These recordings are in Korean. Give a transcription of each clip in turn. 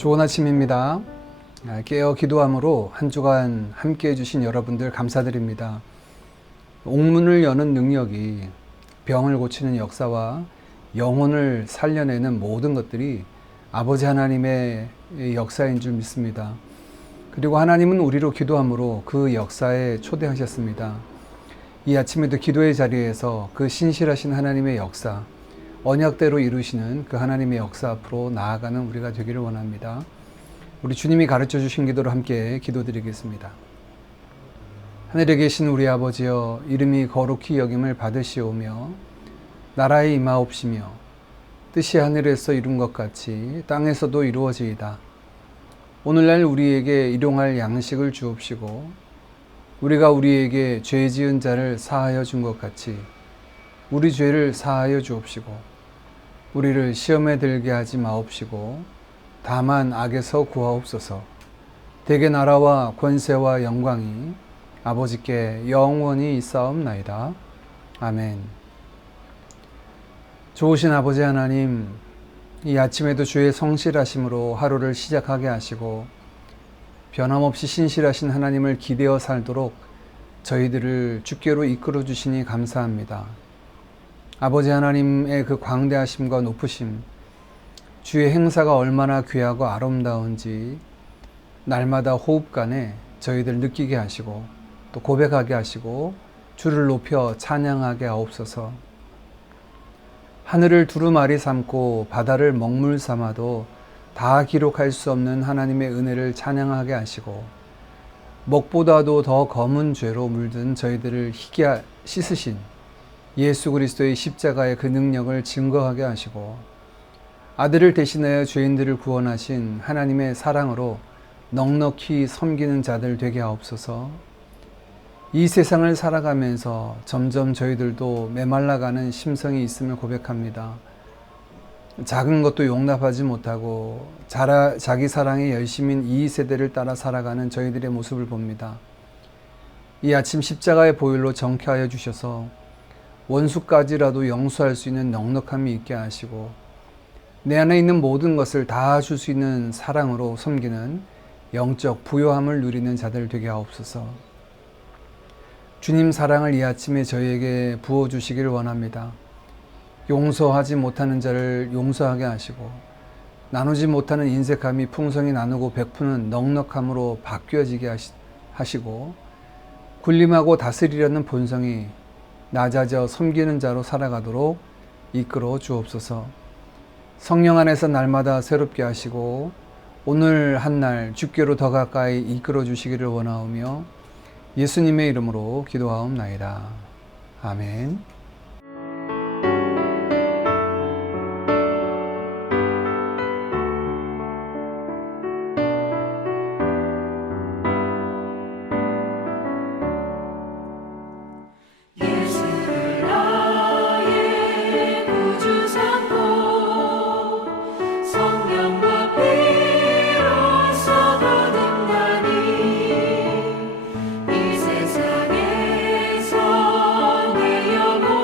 좋은 아침입니다. 깨어 기도함으로 한 주간 함께 해주신 여러분들 감사드립니다. 옥문을 여는 능력이 병을 고치는 역사와 영혼을 살려내는 모든 것들이 아버지 하나님의 역사인 줄 믿습니다. 그리고 하나님은 우리로 기도함으로 그 역사에 초대하셨습니다. 이 아침에도 기도의 자리에서 그 신실하신 하나님의 역사, 언약대로 이루시는 그 하나님의 역사 앞으로 나아가는 우리가 되기를 원합니다. 우리 주님이 가르쳐 주신 기도로 함께 기도드리겠습니다. 하늘에 계신 우리 아버지여, 이름이 거룩히 여김을 받으시오며 나라에 임하옵시며 뜻이 하늘에서 이룬 것 같이 땅에서도 이루어지이다. 오늘날 우리에게 일용할 양식을 주옵시고 우리가 우리에게 죄 지은 자를 사하여 준 것 같이 우리 죄를 사하여 주옵시고 우리를 시험에 들게 하지 마옵시고 다만 악에서 구하옵소서. 대개 나라와 권세와 영광이 아버지께 영원히 있사옵나이다. 아멘. 좋으신 아버지 하나님, 이 아침에도 주의 성실하심으로 하루를 시작하게 하시고 변함없이 신실하신 하나님을 기대어 살도록 저희들을 주께로 이끌어 주시니 감사합니다. 아버지 하나님의 그 광대하심과 높으심, 주의 행사가 얼마나 귀하고 아름다운지 날마다 호흡간에 저희들 느끼게 하시고 또 고백하게 하시고 주를 높여 찬양하게 하옵소서. 하늘을 두루마리 삼고 바다를 먹물 삼아도 다 기록할 수 없는 하나님의 은혜를 찬양하게 하시고 먹보다도 더 검은 죄로 물든 저희들을 희게 씻으신 예수 그리스도의 십자가의 그 능력을 증거하게 하시고 아들을 대신하여 죄인들을 구원하신 하나님의 사랑으로 넉넉히 섬기는 자들 되게 하옵소서. 이 세상을 살아가면서 점점 저희들도 메말라가는 심성이 있음을 고백합니다. 작은 것도 용납하지 못하고 자기 사랑에 열심인 이 세대를 따라 살아가는 저희들의 모습을 봅니다. 이 아침 십자가의 보혈로 정케하여 주셔서 원수까지라도 용서할 수 있는 넉넉함이 있게 하시고 내 안에 있는 모든 것을 다 줄 수 있는 사랑으로 섬기는 영적 부요함을 누리는 자들 되게 하옵소서. 주님 사랑을 이 아침에 저희에게 부어주시기를 원합니다. 용서하지 못하는 자를 용서하게 하시고 나누지 못하는 인색함이 풍성히 나누고 베푸는 넉넉함으로 바뀌어지게 하시고 군림하고 다스리려는 본성이 낮아져 섬기는 자로 살아가도록 이끌어 주옵소서. 성령 안에서 날마다 새롭게 하시고 오늘 한 날 주께로 더 가까이 이끌어 주시기를 원하오며 예수님의 이름으로 기도하옵나이다. 아멘. 이 세상에서 내 영혼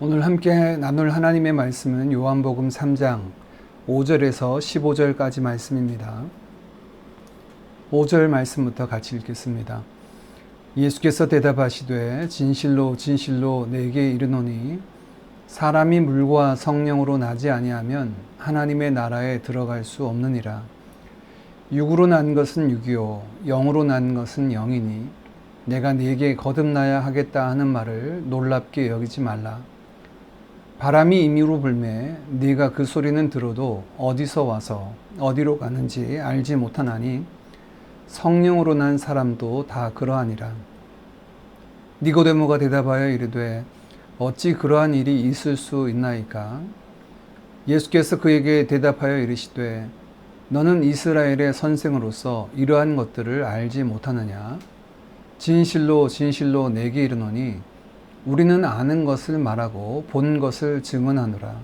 오늘 함께 나눌 하나님의 말씀은 요한복음 3장 5절에서 15절까지 말씀입니다. 5절 말씀부터 같이 읽겠습니다. 예수께서 대답하시되 진실로 진실로 내게 이르노니 사람이 물과 성령으로 나지 아니하면 하나님의 나라에 들어갈 수 없느니라. 육으로 난 것은 육이요 영으로 난 것은 영이니 내가 네게 거듭나야 하겠다 하는 말을 놀랍게 여기지 말라. 바람이 임의로 불매 네가 그 소리는 들어도 어디서 와서 어디로 가는지 알지 못하나니 성령으로 난 사람도 다 그러하니라. 니고데모가 대답하여 이르되 어찌 그러한 일이 있을 수 있나이까? 예수께서 그에게 대답하여 이르시되 너는 이스라엘의 선생으로서 이러한 것들을 알지 못하느냐? 진실로 진실로 내게 이르노니 우리는 아는 것을 말하고 본 것을 증언하노라.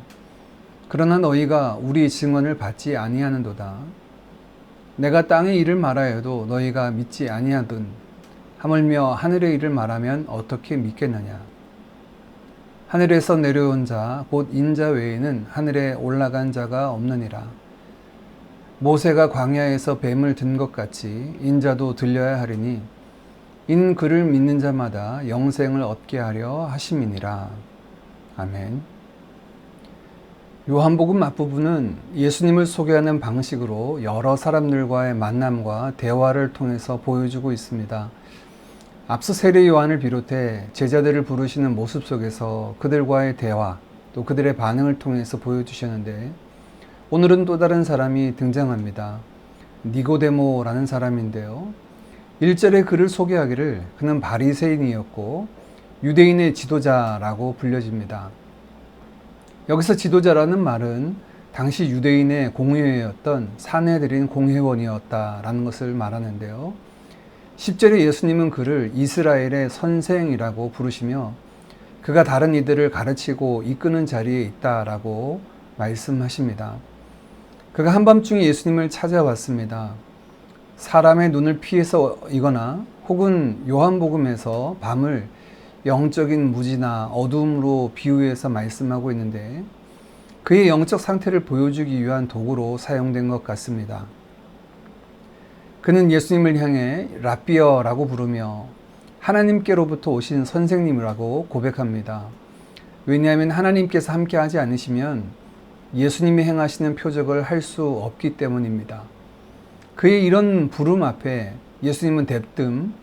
그러나 너희가 우리 증언을 받지 아니하는도다. 내가 땅의 일을 말하여도 너희가 믿지 아니하든 하물며 하늘의 일을 말하면 어떻게 믿겠느냐. 하늘에서 내려온 자 곧 인자 외에는 하늘에 올라간 자가 없느니라. 모세가 광야에서 뱀을 든 것 같이 인자도 들려야 하리니 인 그를 믿는 자마다 영생을 얻게 하려 하심이니라. 아멘. 요한복음 앞부분은 예수님을 소개하는 방식으로 여러 사람들과의 만남과 대화를 통해서 보여주고 있습니다. 앞서 세례 요한을 비롯해 제자들을 부르시는 모습 속에서 그들과의 대화, 또 그들의 반응을 통해서 보여주셨는데 오늘은 또 다른 사람이 등장합니다. 니고데모라는 사람인데요. 1절에 그를 소개하기를 그는 바리새인이었고 유대인의 지도자라고 불려집니다. 여기서 지도자라는 말은 당시 유대인의 공회였던 산헤드린 공회원이었다라는 것을 말하는데요. 10절에 예수님은 그를 이스라엘의 선생이라고 부르시며 그가 다른 이들을 가르치고 이끄는 자리에 있다라고 말씀하십니다. 그가 한밤중에 예수님을 찾아왔습니다. 사람의 눈을 피해서이거나 혹은 요한복음에서 밤을 영적인 무지나 어두움으로 비유해서 말씀하고 있는데 그의 영적 상태를 보여주기 위한 도구로 사용된 것 같습니다. 그는 예수님을 향해 라비어라고 부르며 하나님께로부터 오신 선생님이라고 고백합니다. 왜냐하면 하나님께서 함께하지 않으시면 예수님이 행하시는 표적을 할 수 없기 때문입니다. 그의 이런 부름 앞에 예수님은 대뜸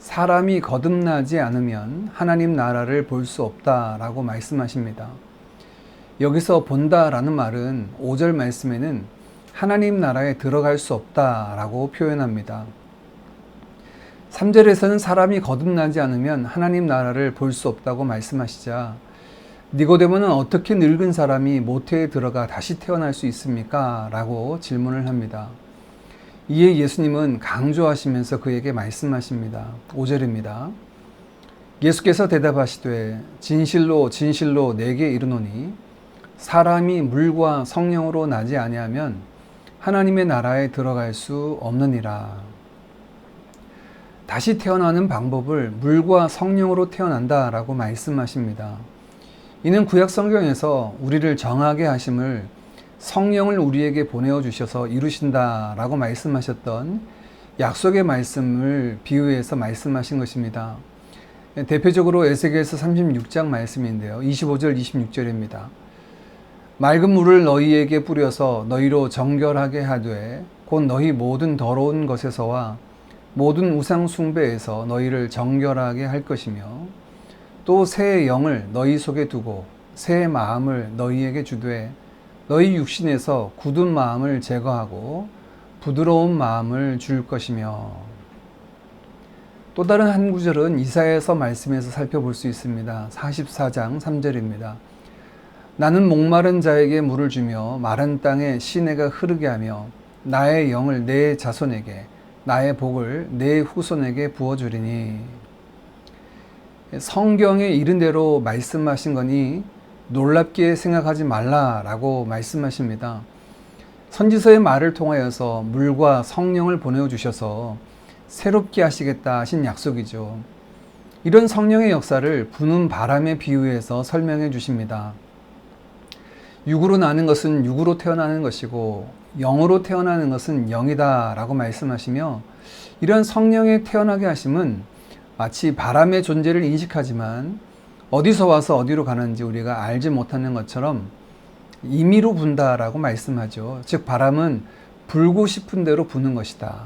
사람이 거듭나지 않으면 하나님 나라를 볼 수 없다라고 말씀하십니다. 여기서 본다라는 말은 5절 말씀에는 하나님 나라에 들어갈 수 없다라고 표현합니다. 3절에서는 사람이 거듭나지 않으면 하나님 나라를 볼 수 없다고 말씀하시자 니고데모는 어떻게 늙은 사람이 모태에 들어가 다시 태어날 수 있습니까? 라고 질문을 합니다. 이에 예수님은 강조하시면서 그에게 말씀하십니다. 5절입니다. 예수께서 대답하시되 진실로 진실로 내게 이르노니 사람이 물과 성령으로 나지 아니하면 하나님의 나라에 들어갈 수 없느니라. 다시 태어나는 방법을 물과 성령으로 태어난다라고 말씀하십니다. 이는 구약 성경에서 우리를 정하게 하심을 성령을 우리에게 보내어 주셔서 이루신다라고 말씀하셨던 약속의 말씀을 비유해서 말씀하신 것입니다. 대표적으로 에스겔서 36장 말씀인데요. 25절 26절입니다. 맑은 물을 너희에게 뿌려서 너희로 정결하게 하되 곧 너희 모든 더러운 것에서와 모든 우상 숭배에서 너희를 정결하게 할 것이며 또 새 영을 너희 속에 두고 새 마음을 너희에게 주되 너희 육신에서 굳은 마음을 제거하고 부드러운 마음을 줄 것이며. 또 다른 한 구절은 이사야서 말씀에서 살펴볼 수 있습니다. 44장 3절입니다. 나는 목마른 자에게 물을 주며 마른 땅에 시내가 흐르게 하며 나의 영을 내 자손에게 나의 복을 내 후손에게 부어주리니. 성경에 이른 대로 말씀하신 거니 놀랍게 생각하지 말라라고 말씀하십니다. 선지서의 말을 통하여서 물과 성령을 보내주셔서 새롭게 하시겠다 하신 약속이죠. 이런 성령의 역사를 부는 바람에 비유해서 설명해 주십니다. 육으로 나는 것은 육으로 태어나는 것이고 영으로 태어나는 것은 영이다 라고 말씀하시며, 이런 성령의 태어나게 하심은 마치 바람의 존재를 인식하지만 어디서 와서 어디로 가는지 우리가 알지 못하는 것처럼 임의로 분다라고 말씀하죠. 즉 바람은 불고 싶은 대로 부는 것이다.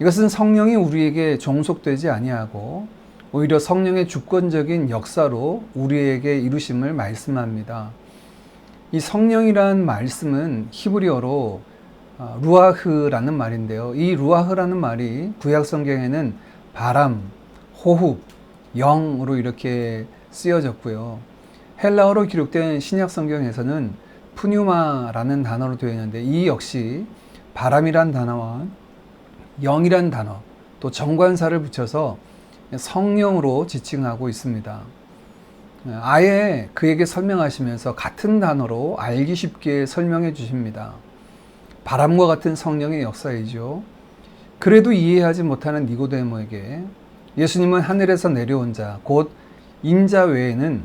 이것은 성령이 우리에게 종속되지 아니하고 오히려 성령의 주권적인 역사로 우리에게 이루심을 말씀합니다. 이 성령이란 말씀은 히브리어로 루아흐라는 말인데요. 이 루아흐라는 말이 구약 성경에는 바람, 호흡, 영으로 이렇게 쓰여졌고요. 헬라어로 기록된 신약 성경에서는 푸뉴마라는 단어로 되어 있는데, 이 역시 바람이란 단어와 영이란 단어, 또 정관사를 붙여서 성령으로 지칭하고 있습니다. 아예 그에게 설명하시면서 같은 단어로 알기 쉽게 설명해 주십니다. 바람과 같은 성령의 역사이죠. 그래도 이해하지 못하는 니고데모에게 예수님은 하늘에서 내려온 자, 곧 인자 외에는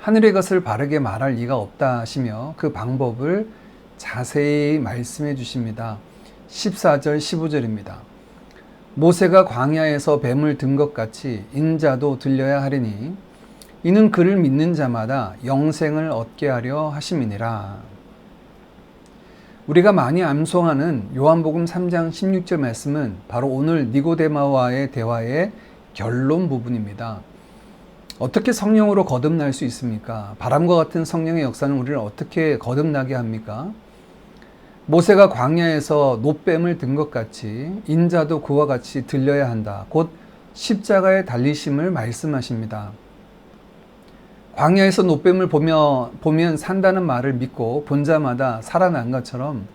하늘의 것을 바르게 말할 이가 없다 하시며 그 방법을 자세히 말씀해 주십니다. 14절 15절입니다. 모세가 광야에서 뱀을 든 것 같이 인자도 들려야 하리니 이는 그를 믿는 자마다 영생을 얻게 하려 하심이니라. 우리가 많이 암송하는 요한복음 3장 16절 말씀은 바로 오늘 니고데마와의 대화의 결론 부분입니다. 어떻게 성령으로 거듭날 수 있습니까? 바람과 같은 성령의 역사는 우리를 어떻게 거듭나게 합니까? 모세가 광야에서 놋뱀을 든 것 같이 인자도 그와 같이 들려야 한다. 곧 십자가의 달리심을 말씀하십니다. 광야에서 놋뱀을 보면 산다는 말을 믿고 본 자마다 살아난 것처럼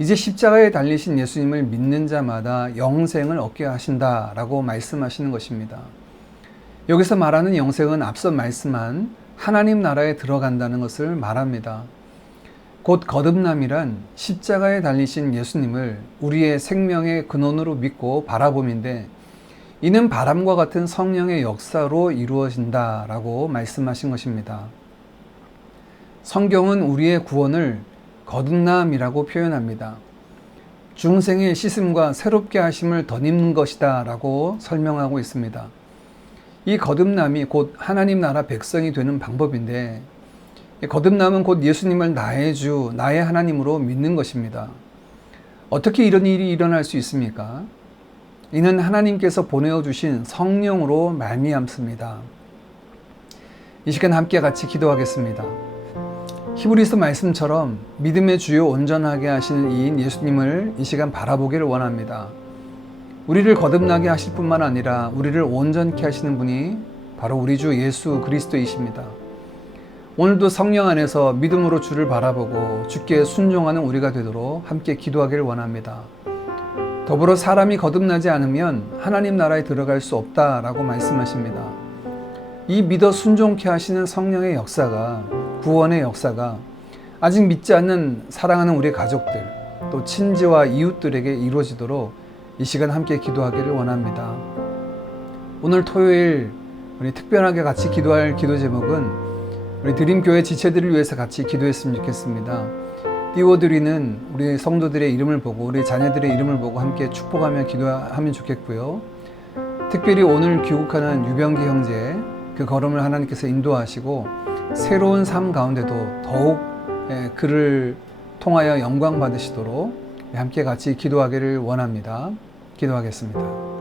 이제 십자가에 달리신 예수님을 믿는 자마다 영생을 얻게 하신다라고 말씀하시는 것입니다. 여기서 말하는 영생은 앞서 말씀한 하나님 나라에 들어간다는 것을 말합니다. 곧 거듭남이란 십자가에 달리신 예수님을 우리의 생명의 근원으로 믿고 바라봄인데, 이는 바람과 같은 성령의 역사로 이루어진다라고 말씀하신 것입니다. 성경은 우리의 구원을 거듭남이라고 표현합니다. 중생의 씻음과 새롭게 하심을 덧입는 것이다 라고 설명하고 있습니다. 이 거듭남이 곧 하나님 나라 백성이 되는 방법인데, 거듭남은 곧 예수님을 나의 주, 나의 하나님으로 믿는 것입니다. 어떻게 이런 일이 일어날 수 있습니까? 이는 하나님께서 보내주신 성령으로 말미암습니다. 이 시간 함께 같이 기도하겠습니다. 히브리서 말씀처럼 믿음의 주요 온전하게 하시는 이인 예수님을 이 시간 바라보기를 원합니다. 우리를 거듭나게 하실 뿐만 아니라 우리를 온전케 하시는 분이 바로 우리 주 예수 그리스도이십니다. 오늘도 성령 안에서 믿음으로 주를 바라보고 주께 순종하는 우리가 되도록 함께 기도하기를 원합니다. 더불어 사람이 거듭나지 않으면 하나님 나라에 들어갈 수 없다라고 말씀하십니다. 이 믿어 순종케 하시는 성령의 역사가, 구원의 역사가 아직 믿지 않는 사랑하는 우리 가족들, 또 친지와 이웃들에게 이루어지도록 이 시간 함께 기도하기를 원합니다. 오늘 토요일 우리 특별하게 같이 기도할 기도 제목은 우리 드림교회 지체들을 위해서 같이 기도했으면 좋겠습니다. 띄워드리는 우리 성도들의 이름을 보고 우리 자녀들의 이름을 보고 함께 축복하며 기도하면 좋겠고요. 특별히 오늘 귀국하는 유병기 형제, 그 걸음을 하나님께서 인도하시고 새로운 삶 가운데도 더욱 그를 통하여 영광 받으시도록 함께 같이 기도하기를 원합니다. 기도하겠습니다.